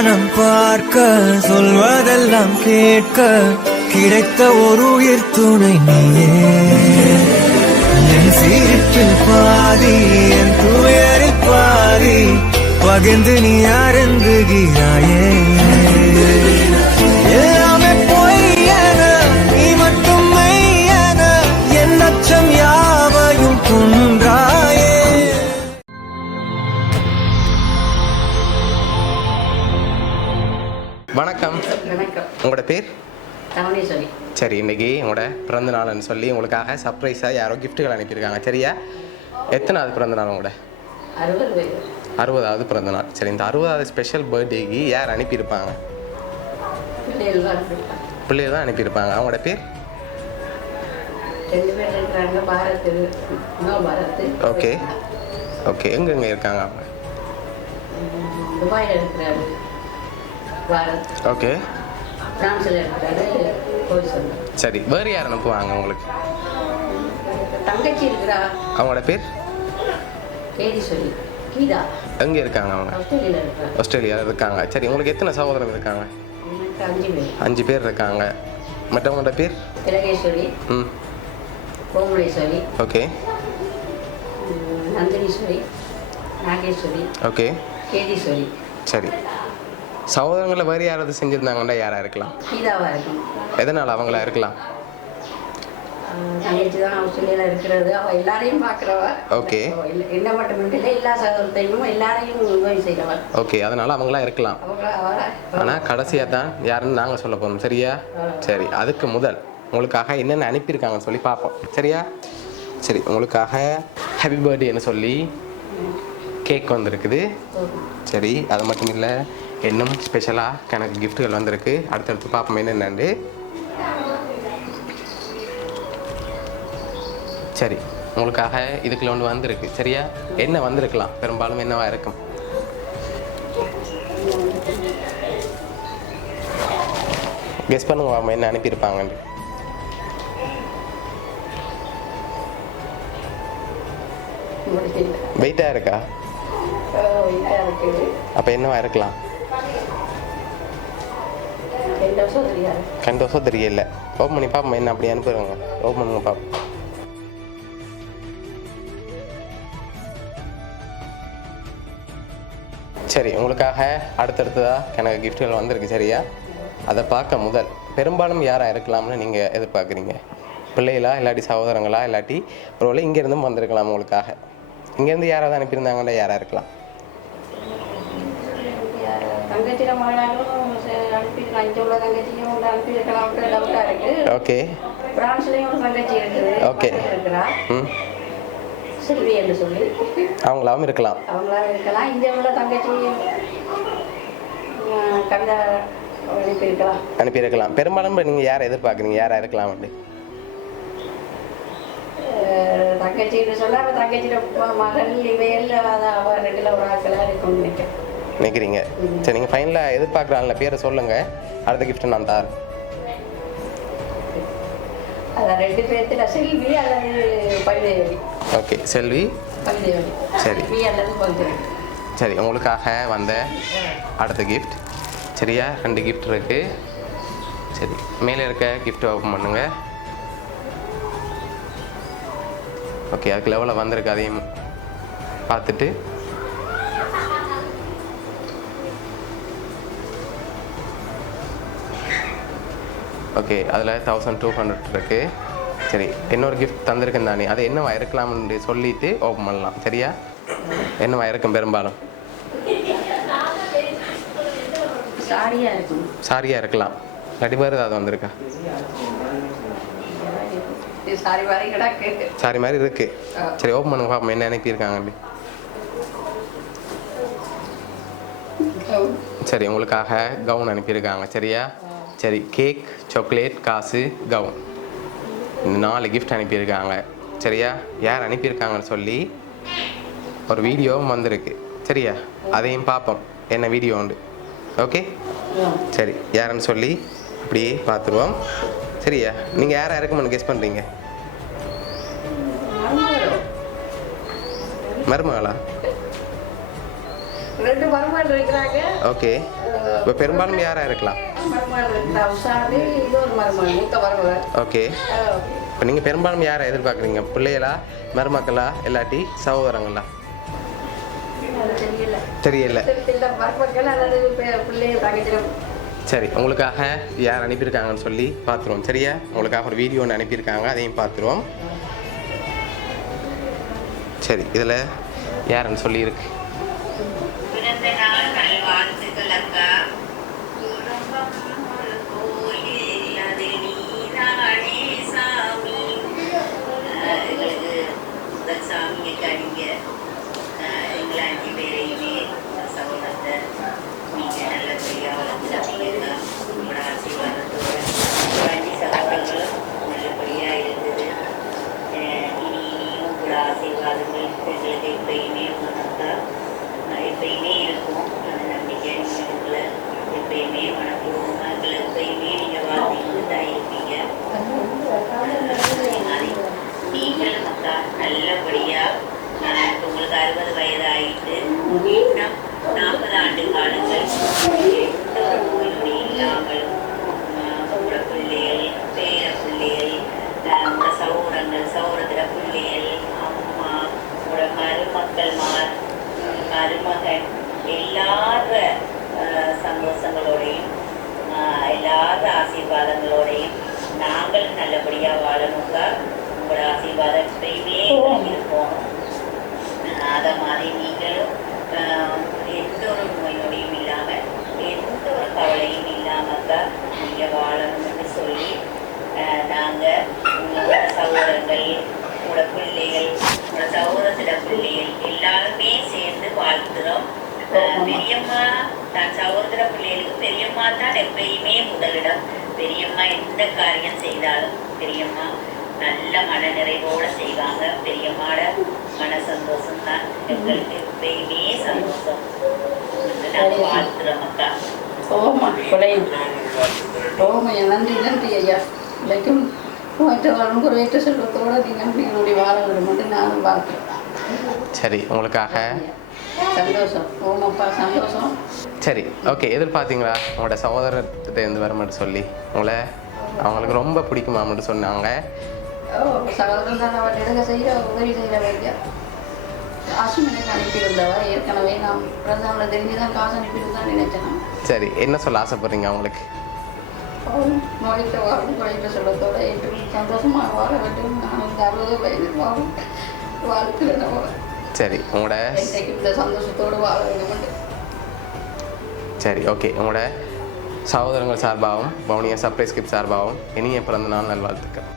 வானம் பார்க்க சொல்வதெல்லாம் கேட்க கிடைத்த ஒரு உயிர் துணை நீயே. என் சிரிப்பில் பாதி என் துயரில் பாதி பகிர்ந்து நீ அருந்துகிறாயே. எல்லாமே பொய்யென நீ மட்டும் மெய்யென என் அச்சம் யாவையும் குன்றாயே. வணக்கம். உங்களோட பேர்? சரி, இன்னைக்கு உங்களோட பிறந்த நாள்னு சொல்லி உங்களுக்காக சர்ப்ரைஸாக யாரோ கிஃப்ட்டுகள் அனுப்பியிருக்காங்க. சரியா? எத்தனாவது பிறந்த நாள் உங்களோட? 60வது பிறந்த நாள். சரி, இந்த 60வது ஸ்பெஷல் பர்த்டேக்கு யார் அனுப்பியிருப்பாங்க? பிள்ளைகள் தான் அனுப்பியிருப்பாங்க. அவங்களோட பேர்? Okay okay. எங்கெங்கே இருக்காங்க அவங்க? ஓகே சரி. வேறு யார் அனுப்புவாங்க உங்களுக்கு? தங்கச்சி இருக்கிறா. அவங்களோட பேர்? எங்கே இருக்காங்க அவங்க? ஆஸ்திரேலியாவில் இருக்காங்க. சரி, உங்களுக்கு எத்தனை சகோதரர்கள் இருக்காங்க? 5 பேர் இருக்காங்க. மற்றவங்களோட பேர்? ம் கோமலேஸ்வரி. ஓகே. நந்தினீஸ்வரி, நாகேஸ்வரி. ஓகே. கேதீஸ்வரி. சரி, சகோதரங்களை வேறு யாராவது செஞ்சுருந்தாங்கன்னா யாராக இருக்கலாம்? கீதாவா இருக்கும். எதனால் அவங்களா இருக்கலாம்? தங்கச்சி தான் ஆஸ்திரேலியாவில் இருக்கிறது. அவள் எல்லாரையும் பார்க்குறவ. ஓகே. என்ன மட்டும் இல்லை, எல்லா சகோதரத்தையும் எல்லாரையும் உதவி செய்கிறவ. ஓகே, அதனால் அவங்களாம் இருக்கலாம். ஆனால் கடைசியாக தான் யாருன்னு நாங்கள் சொல்ல போகிறோம். சரியா? சரி, அதுக்கு முதல் உங்களுக்காக என்னென்ன அனுப்பியிருக்காங்கன்னு சொல்லி பார்ப்போம். சரியா? சரி, உங்களுக்காக ஹாப்பி பர்த்டேன்னு சொல்லி கேக் வந்திருக்குது. சரி, அது மட்டும் இல்லை, இன்னும் ஸ்பெஷலாக எனக்கு கிஃப்ட்டுகள் வந்திருக்கு. அடுத்தடுத்து பார்ப்போம் என்னென்னு. சரி, உங்களுக்காக இதுக்குள்ள ஒன்று வந்திருக்கு. சரியா? என்ன வந்திருக்கலாம்? பெரும்பாலும் என்னவா இருக்கும்? கெஸ் பண்ணுங்க மாமா, என்ன அனுப்பியிருப்பாங்கன்னு. வெயிட்டாக இருக்கா? அப்போ என்னவா இருக்கலாம்? கண்டோசம் தெரியல. ஓப்பன் பண்ணி பார்ப்போம் என்ன அப்படி அனுப்புகிறாங்க. ஓப்பன் பண்ணுங்க பார்ப்போம். சரி, உங்களுக்காக அடுத்தடுத்ததாக எனக்கு கிஃப்ட்டுகள் வந்திருக்கு. சரியா? அதை பார்க்க முதல் பெரும்பாலும் யாராக இருக்கலாம்னு நீங்கள் எதிர்பார்க்குறீங்க? பிள்ளைகளா, இல்லாட்டி சகோதரங்களா, இல்லாட்டி ஒருவேளை இங்கேருந்தும் வந்திருக்கலாம் உங்களுக்காக? இங்கேருந்து யாராவது அனுப்பியிருந்தாங்களா யாராக இருக்கலாம்? Okay okay. ம் அவங்களாவும் இருக்கலாம். அனுப்பியிருக்கலாம். பெரும்பாலும் நீங்கள் யாரை எதிர்பார்க்குறீங்க? யாராக இருக்கலாம் அப்படி? நினைக்கிறீங்க? சரி, நீங்கள் ஃபைனலாக எதிர்பார்க்குறாங்கள பேரை சொல்லுங்கள். அடுத்த கிஃப்ட் நான் தரேன். ஓகே, செல்வி. சரி சரி, உங்களுக்காக வந்த அடுத்த கிஃப்ட். சரியா? 2 கிஃப்ட் இருக்குது. சரி, மேலே இருக்க கிஃப்ட் ஓப்பன் பண்ணுங்க. ஓகே, அதுக்கு லெவலில் வந்திருக்கு. அதையும் பார்த்துட்டு ஓகே, அதில் 1200 இருக்குது. சரி, இன்னொரு கிஃப்ட் தந்திருக்கேன் தானே, அது என்னவா இருக்கலாம்னு சொல்லிட்டு ஓப்பன் பண்ணலாம். சரியா? என்னவா இருக்கும்? பெரும்பாலும் சாரியாக இருக்கலாம். இல்லாட்டி வேறு ஏதாவது வந்திருக்கா? சாரி மாதிரி இருக்கு. சரி, ஓப்பன் பண்ணுங்க பாப்போம் என்ன அனுப்பியிருக்காங்க அப்படி. சரி, உங்களுக்காக கவுன் அனுப்பியிருக்காங்க. சரியா? சரி, கேக், சாக்லேட், காசு, கவுன், இந்த 4 கிஃப்ட் அனுப்பியிருக்காங்க. சரியா? யார் அனுப்பியிருக்காங்கன்னு சொல்லி ஒரு வீடியோவும் வந்திருக்கு. சரியா? அதையும் பார்ப்போம் என்ன வீடியோ உண்டு. ஓகே. சரி, யாருன்னு சொல்லி அப்படியே பார்த்துருவோம். சரியா? நீங்கள் யாராக இருக்குமென்னு கெஸ் பண்ணுறீங்க? மருமகளா? ரெண்டு மருமகள் இருக்கிறாங்க. ஓகே. இப்போ பெரும்பாலும் யாராக இருக்கலாம்? மருமகள் இருக்கிற உஷாரு, இது ஒரு மருமகள், மூத்த மருமகள். ஓகே. இப்போ நீங்கள் பெரும்பாலும் யாரை எதிர்பார்க்குறீங்க? பிள்ளைகளா, மருமக்களா, இல்லாட்டி சகோதரங்களா? தெரியல. தெரியல. இல்ல, மருமக்கள் அதாவது பிள்ளைகள் தங்கச்சிடம். சரி, உங்களுக்காக யார் அனுப்பியிருக்காங்கன்னு சொல்லி பார்த்துருவோம். சரியா? உங்களுக்காக ஒரு வீடியோ ஒன்று அனுப்பியிருக்காங்க, அதையும் பார்த்துருவோம். சரி, இதில் யாருன்னு சொல்லியிருக்கு? பிறந்த நாள் நல்வாழ்த்துக்கள் அக்கா. குடும்பம் ஒரு கோயில், அதில் நீதானே சாமி. எங்களுக்கு முதல் சாமியை கணிங்க. எங்களை 5 பேரையுமே சகோதரத்தை நீங்கள் நல்லபடியாக வளர்த்துட்டீங்கக்கா. உங்களோட ஆசீர்வாதத்தோட 5 சகோதரங்களும் நல்லபடியாக இருந்தது. இனியும் உங்களோட ஆசீர்வாதங்கள் எங்களுக்கு எப்பயுமே உணர்ந்தா எப்பயுமே இருக்கும். அந்த நம்பிக்கை எங்களை எப்பயுமே மனப்பூர்வமாக எங்களை எப்பயுமே நீங்கள் வாழ்ந்துட்டு தான் இருப்பீங்க. அதே மாதிரி நீங்களும் அக்கா நல்லபடியாக உங்களுக்கு 60 வயது ஆகிட்டு இன்னும் 40 ஆண்டு காலங்கள் எந்த ஒரு நோய் நொடி இல்லாமலும் உங்களோட பிள்ளைகள், பேர பிள்ளைகள், உங்களோட சகோதரங்கள், சகோதர பிள்ளைகள், அம்மா, உங்களோட மருமக்கள், மருமகன் எல்லார சந்தோஷங்களோடையும் எல்லார ஆசீர்வாதங்களோடையும் நாங்களும் நல்லபடியாக வாழணுங்க. உங்களோட ஆசீர்வாதம் எப்பயுமே இருப்போம். அதை மாதிரி நீங்களும் எந்த ஒரு நோய் நொடியும் இல்லாமல், எந்த ஒரு கவலையும் இல்லாமக்கா நீங்கள் வாழணும்னு சொல்லி நாங்கள் உங்களோட சகோதரங்கள், உங்களோட பிள்ளைகள், உங்களோட சகோதரத்திட பிள்ளைகள் எல்லாருமே சேர்ந்து வாழ்த்துறோம். பெரியம்மா தான் சகோதர பிள்ளைகளுக்கு பெரியம்மா தான் எப்பயுமே முதலிடம். பெரியம்மா எந்த காரியம் செய்தாலும் பெரியம்மா நல்ல மன நிறைவோடு செய்வாங்க. பெரியம்மாட மன சந்தோஷம் தான் எங்களுக்கு எப்பயுமே சந்தோஷம். நாங்கள் வாழ்த்துறோம் அக்கா. ஓமா கொலையும் ஓமா நன்றி நன்றி ஐயா. இன்றைக்கும் மற்றவர்களும் குறையற்ற செல்வத்தோடு நீங்கள் என்னுடைய வாழ மட்டும் நானும் பார்க்குறேன். சரி, உங்களுக்காக சந்தோஷம். ஓமாப்பா சந்தோஷம். சரி, ஓகே. எதிர்பார்த்தீங்களா உங்களோட சகோதரத்திட்ட இருந்து வரமாட்டு சொல்லி? உங்களை அவங்களுக்கு ரொம்ப பிடிக்குமான்னு சொன்னாங்க. சகோதரன் தான் அவர் எடுக்க செய்கிற உதவி செய்கிற வைக்க காசு எனக்கு அனுப்பியிருந்தவ. ஏற்கனவே நான் பிறந்தவங்களை தெரிஞ்சு தான் காசு அனுப்பியிருந்தான் நினைச்சேன். சரி, என்ன சொல்ல ஆசைப்படுறீங்க அவங்களுக்கு? நோய்த்த வாழும் குறைந்த செல்வத்தோட என்றும் சந்தோஷமாக வாழ வேண்டும். நான் இந்த 60 வயது வாழ்க்கிறேன். சரி, உங்களோட இந்த சந்தோஷத்தோடு வாழ வேண்டும். சரி, ஓகே. உங்களோட சகோதரங்கள் சார்பாகவும் வவுனியா சர்ப்ரைஸ் கிஃப்ட் சார்பாகவும் இனிய பிறந்த நாள் நல்வாழ்த்துக்கள்.